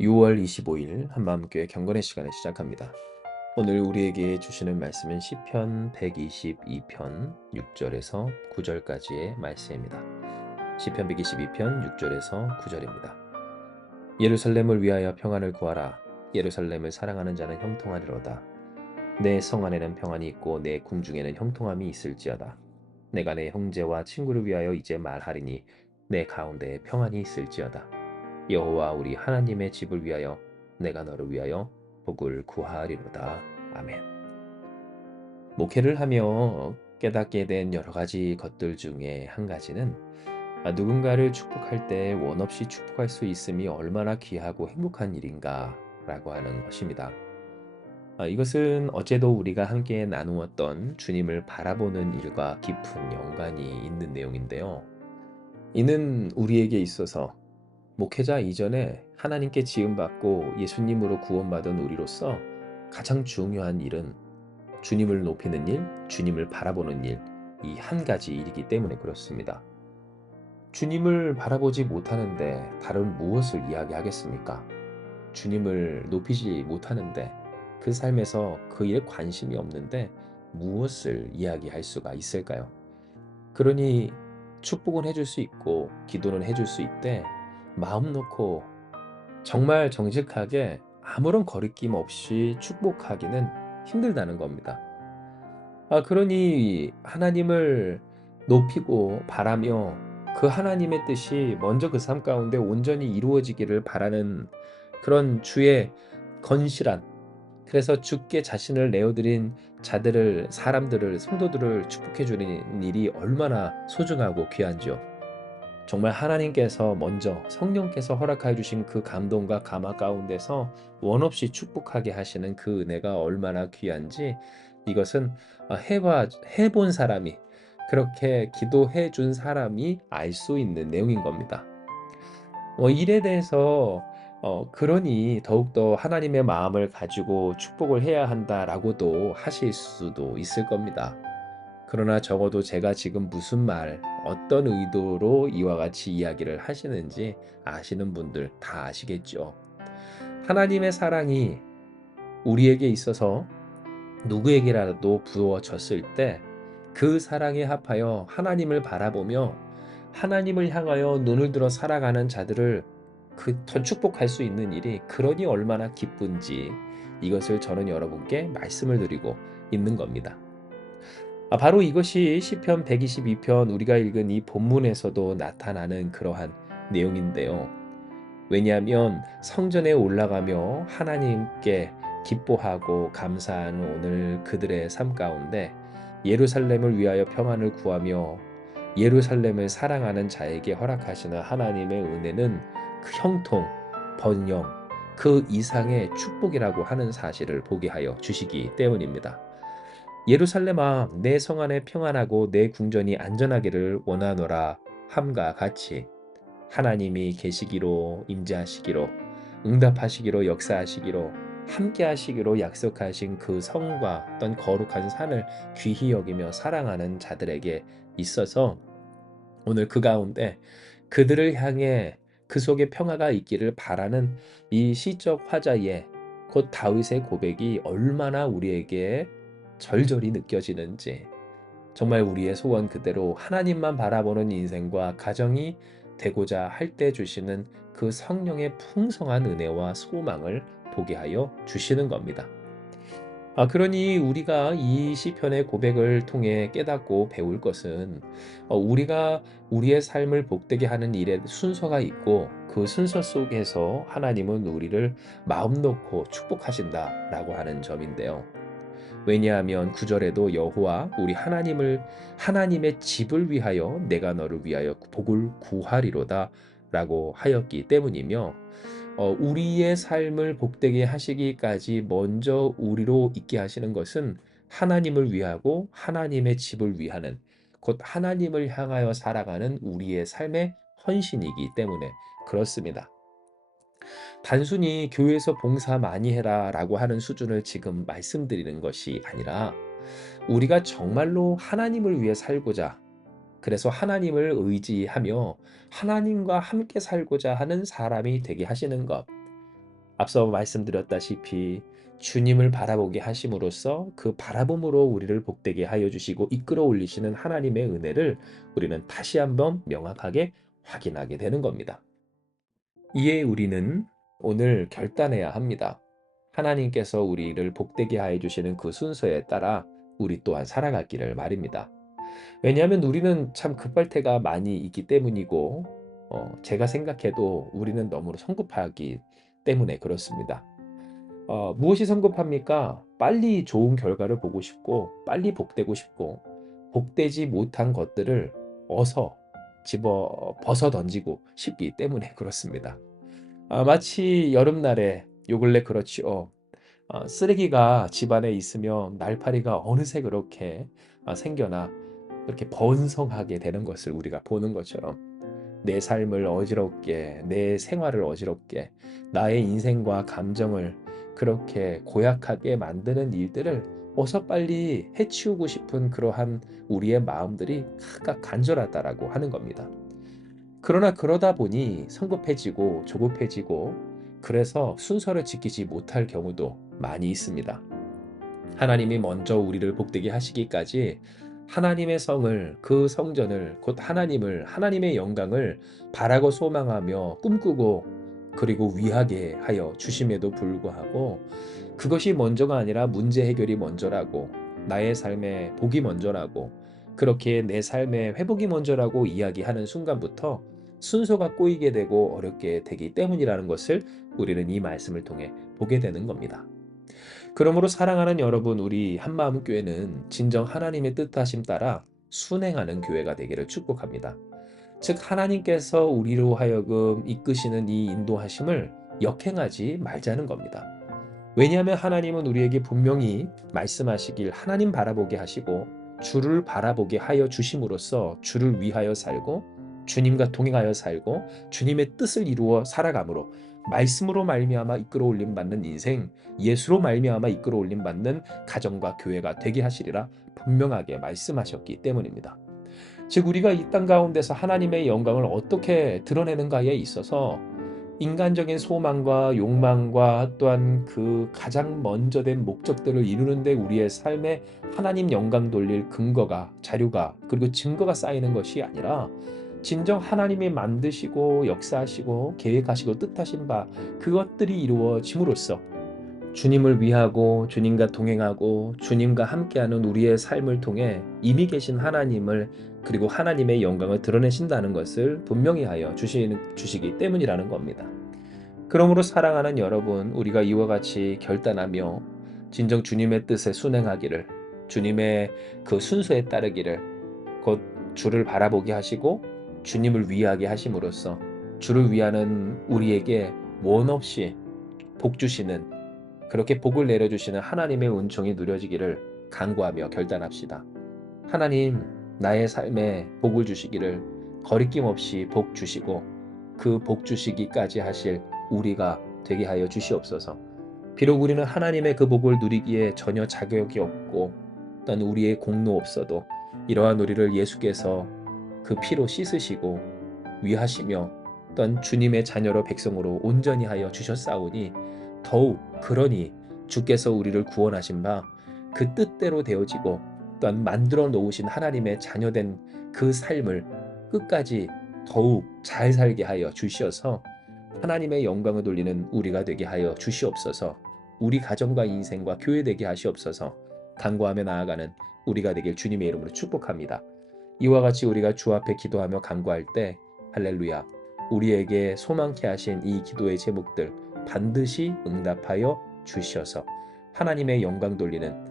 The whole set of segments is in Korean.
6월 25일 한마음교회 경건의 시간을 시작합니다. 오늘 우리에게 주시는 말씀은 시편 122편 6절에서 9절까지의 말씀입니다. 시편 122편 6절에서 9절입니다. 예루살렘을 위하여 평안을 구하라. 예루살렘을 사랑하는 자는 형통하리로다. 내 성 안에는 평안이 있고 내 궁중에는 형통함이 있을지어다. 내가 내 형제와 친구를 위하여 이제 말하리니 내 가운데에 평안이 있을지어다. 여호와 우리 하나님의 집을 위하여 내가 너를 위하여 복을 구하리로다. 아멘. 목회를 하며 깨닫게 된 여러 가지 것들 중에 한 가지는 누군가를 축복할 때 원 없이 축복할 수 있음이 얼마나 귀하고 행복한 일인가 라고 하는 것입니다. 이것은 어제도 우리가 함께 나누었던 주님을 바라보는 일과 깊은 연관이 있는 내용인데요. 이는 우리에게 있어서 목회자 이전에 하나님께 지음받고 예수님으로 구원받은 우리로서 가장 중요한 일은 주님을 높이는 일, 주님을 바라보는 일, 이 한 가지 일이기 때문에 그렇습니다. 주님을 바라보지 못하는데 다른 무엇을 이야기하겠습니까? 주님을 높이지 못하는데 그 삶에서 그 일에 관심이 없는데 무엇을 이야기할 수가 있을까요? 그러니 축복은 해줄 수 있고 기도는 해줄 수 있되 마음 놓고 정말 정직하게 아무런 거리낌 없이 축복하기는 힘들다는 겁니다. 그러니 하나님을 높이고 바라며 그 하나님의 뜻이 먼저 그 삶 가운데 온전히 이루어지기를 바라는 그런 주의 건실한, 그래서 주께 자신을 내어드린 자들을, 사람들을, 성도들을 축복해 주는 일이 얼마나 소중하고 귀한지요. 정말 하나님께서 먼저 성령께서 허락해 주신 그 감동과 감화 가운데서 원없이 축복하게 하시는 그 은혜가 얼마나 귀한지, 이것은 해본 사람이, 그렇게 기도해 준 사람이 알 수 있는 내용인 겁니다. 일에 대해서 그러니 더욱더 하나님의 마음을 가지고 축복을 해야 한다라고도 하실 수도 있을 겁니다. 그러나 적어도 제가 지금 무슨 말, 어떤 의도로 이와 같이 이야기를 하시는지 아시는 분들 다 아시겠죠. 하나님의 사랑이 우리에게 있어서 누구에게라도 부어졌을 때 그 사랑에 합하여 하나님을 바라보며 하나님을 향하여 눈을 들어 살아가는 자들을 더 축복할 수 있는 일이 그러니 얼마나 기쁜지, 이것을 저는 여러분께 말씀을 드리고 있는 겁니다. 바로 이것이 시편 122편 우리가 읽은 이 본문에서도 나타나는 그러한 내용인데요. 왜냐하면 성전에 올라가며 하나님께 기뻐하고 감사하는 오늘 그들의 삶 가운데 예루살렘을 위하여 평안을 구하며 예루살렘을 사랑하는 자에게 허락하시는 하나님의 은혜는 그 형통, 번영, 그 이상의 축복이라고 하는 사실을 보게 하여 주시기 때문입니다. 예루살렘아, 내 성 안에 평안하고 내 궁전이 안전하기를 원하노라 함과 같이 하나님이 계시기로, 임재하시기로, 응답하시기로, 역사하시기로, 함께하시기로 약속하신 그 성과 어떤 거룩한 산을 귀히 여기며 사랑하는 자들에게 있어서 오늘 그 가운데 그들을 향해 그 속에 평화가 있기를 바라는 이 시적 화자의, 곧 다윗의 고백이 얼마나 우리에게 절절히 느껴지는지, 정말 우리의 소원 그대로 하나님만 바라보는 인생과 가정이 되고자 할 때 주시는 그 성령의 풍성한 은혜와 소망을 보게 하여 주시는 겁니다. 그러니 우리가 이 시편의 고백을 통해 깨닫고 배울 것은 우리가 우리의 삶을 복되게 하는 일에 순서가 있고 그 순서 속에서 하나님은 우리를 마음 놓고 축복하신다라고 하는 점인데요. 왜냐하면 9절에도 여호와 우리 하나님의 집을 위하여 내가 너를 위하여 복을 구하리로다 라고 하였기 때문이며, 우리의 삶을 복되게 하시기까지 먼저 우리로 있게 하시는 것은 하나님을 위하고 하나님의 집을 위하는, 곧 하나님을 향하여 살아가는 우리의 삶의 헌신이기 때문에 그렇습니다. 단순히 교회에서 봉사 많이 해라라고 하는 수준을 지금 말씀드리는 것이 아니라 우리가 정말로 하나님을 위해 살고자, 그래서 하나님을 의지하며 하나님과 함께 살고자 하는 사람이 되게 하시는 것. 앞서 말씀드렸다시피 주님을 바라보게 하심으로써 그 바라봄으로 우리를 복되게 하여 주시고 이끌어 올리시는 하나님의 은혜를 우리는 다시 한번 명확하게 확인하게 되는 겁니다. 이에 우리는 오늘 결단해야 합니다. 하나님께서 우리를 복되게 하여 주시는 그 순서에 따라 우리 또한 살아갈 길을 말입니다. 왜냐하면 우리는 참 급할 때가 많이 있기 때문이고, 제가 생각해도 우리는 너무 성급하기 때문에 그렇습니다. 무엇이 성급합니까? 빨리 좋은 결과를 보고 싶고, 빨리 복되고 싶고, 복되지 못한 것들을 어서 집어 벗어 던지고 싶기 때문에 그렇습니다. 마치 여름날에 요 근래 그렇지요. 쓰레기가 집안에 있으면 날파리가 어느새 그렇게 생겨나 그렇게 번성하게 되는 것을 우리가 보는 것처럼 내 삶을 어지럽게, 내 생활을 어지럽게, 나의 인생과 감정을 그렇게 고약하게 만드는 일들을 어서 빨리 해치우고 싶은 그러한 우리의 마음들이 각각 간절하다라고 하는 겁니다. 그러나 그러다 보니 성급해지고 조급해지고 그래서 순서를 지키지 못할 경우도 많이 있습니다. 하나님이 먼저 우리를 복되게 하시기까지 하나님의 성을, 그 성전을, 곧 하나님을, 하나님의 영광을 바라고 소망하며 꿈꾸고 그리고 위하게 하여 주심에도 불구하고 그것이 먼저가 아니라 문제 해결이 먼저라고 나의 삶의 복이 먼저라고 그렇게 내 삶의 회복이 먼저라고 이야기하는 순간부터 순서가 꼬이게 되고 어렵게 되기 때문이라는 것을 우리는 이 말씀을 통해 보게 되는 겁니다. 그러므로 사랑하는 여러분, 우리 한마음 교회는 진정 하나님의 뜻하심 따라 순행하는 교회가 되기를 축복합니다. 즉 하나님께서 우리로 하여금 이끄시는 이 인도하심을 역행하지 말자는 겁니다. 왜냐하면 하나님은 우리에게 분명히 말씀하시길 하나님 바라보게 하시고 주를 바라보게 하여 주심으로써 주를 위하여 살고 주님과 동행하여 살고 주님의 뜻을 이루어 살아감으로 말씀으로 말미암아 이끌어 올림 받는 인생, 예수로 말미암아 이끌어 올림 받는 가정과 교회가 되게 하시리라 분명하게 말씀하셨기 때문입니다. 즉 우리가 이 땅 가운데서 하나님의 영광을 어떻게 드러내는가에 있어서 인간적인 소망과 욕망과 또한 그 가장 먼저 된 목적들을 이루는데 우리의 삶에 하나님 영광 돌릴 근거가, 자료가, 그리고 증거가 쌓이는 것이 아니라 진정 하나님이 만드시고 역사하시고 계획하시고 뜻하신 바 그것들이 이루어짐으로써 주님을 위하고 주님과 동행하고 주님과 함께하는 우리의 삶을 통해 이미 계신 하나님을 그리고 하나님의 영광을 드러내신다는 것을 분명히 하여 주시기 때문이라는 겁니다. 그러므로 사랑하는 여러분, 우리가 이와 같이 결단하며 진정 주님의 뜻에 순행하기를, 주님의 그 순서에 따르기를, 곧 주를 바라보게 하시고 주님을 위하게 하심으로써 주를 위하는 우리에게 원 없이 복 주시는, 그렇게 복을 내려주시는 하나님의 은총이 누려지기를 간구하며 결단합시다. 하나님, 나의 삶에 복을 주시기를 거리낌 없이 복 주시고 그 복 주시기까지 하실 우리가 되게 하여 주시옵소서. 비록 우리는 하나님의 그 복을 누리기에 전혀 자격이 없고 또는 우리의 공로 없어도 이러한 우리를 예수께서 그 피로 씻으시고 위하시며 또한 주님의 자녀로 백성으로 온전히 하여 주셨사오니 더욱 그러니 주께서 우리를 구원하신 바 그 뜻대로 되어지고 또한 만들어 놓으신 하나님의 자녀된 그 삶을 끝까지 더욱 잘 살게 하여 주시어서 하나님의 영광을 돌리는 우리가 되게 하여 주시옵소서. 우리 가정과 인생과 교회 되게 하시옵소서. 간구하며 나아가는 우리가 되길 주님의 이름으로 축복합니다. 이와 같이 우리가 주 앞에 기도하며 간구할 때 할렐루야, 우리에게 소망케 하신 이 기도의 제목들 반드시 응답하여 주셔서 하나님의 영광 돌리는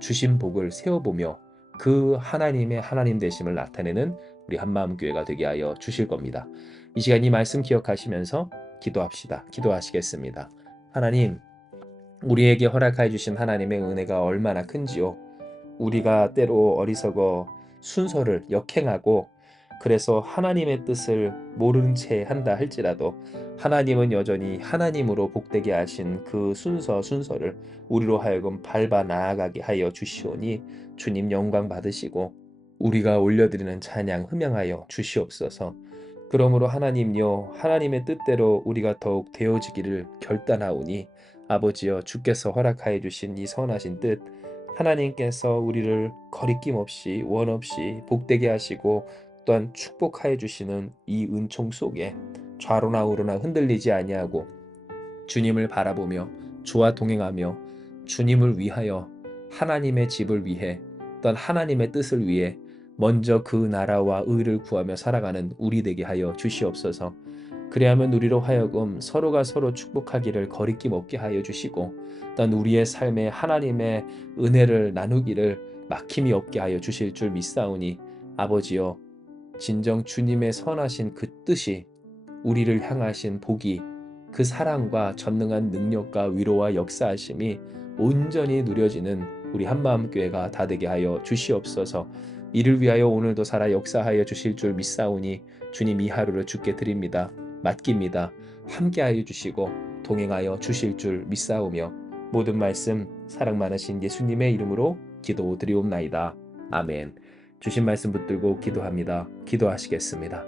주신 복을 세워보며 그 하나님의 하나님 되심을 나타내는 우리 한마음 교회가 되게 하여 주실 겁니다. 이 시간 이 말씀 기억하시면서 기도합시다. 기도하시겠습니다. 하나님, 우리에게 허락하여 주신 하나님의 은혜가 얼마나 큰지요. 우리가 때로 어리석어 순서를 역행하고 그래서 하나님의 뜻을 모른 채 한다 할지라도 하나님은 여전히 하나님으로 복되게 하신 그 순서를 우리로 하여금 밟아 나아가게 하여 주시오니 주님 영광 받으시고 우리가 올려드리는 찬양 흠양하여 주시옵소서. 그러므로 하나님요 하나님의 뜻대로 우리가 더욱 되어지기를 결단하오니 아버지여 주께서 허락하여 주신 이 선하신 뜻 하나님께서 우리를 거리낌 없이 원 없이 복되게 하시고 또한 축복하여 주시는 이 은총 속에 좌로나 우로나 흔들리지 아니하고 주님을 바라보며 주와 동행하며 주님을 위하여 하나님의 집을 위해 또한 하나님의 뜻을 위해 먼저 그 나라와 의를 구하며 살아가는 우리 되게 하여 주시옵소서. 그리하면 우리로 하여금 서로가 서로 축복하기를 거리낌 없게 하여 주시고 또한 우리의 삶에 하나님의 은혜를 나누기를 막힘이 없게 하여 주실 줄 믿사오니 아버지여 진정 주님의 선하신 그 뜻이 우리를 향하신 복이 그 사랑과 전능한 능력과 위로와 역사하심이 온전히 누려지는 우리 한마음교회가 다 되게 하여 주시옵소서. 이를 위하여 오늘도 살아 역사하여 주실 줄 믿사오니 주님 이 하루를 주께 드립니다. 맡깁니다. 함께하여 주시고 동행하여 주실 줄 믿사오며 모든 말씀 사랑 많으신 예수님의 이름으로 기도드리옵나이다. 아멘. 주신 말씀 붙들고 기도합니다. 기도하시겠습니다.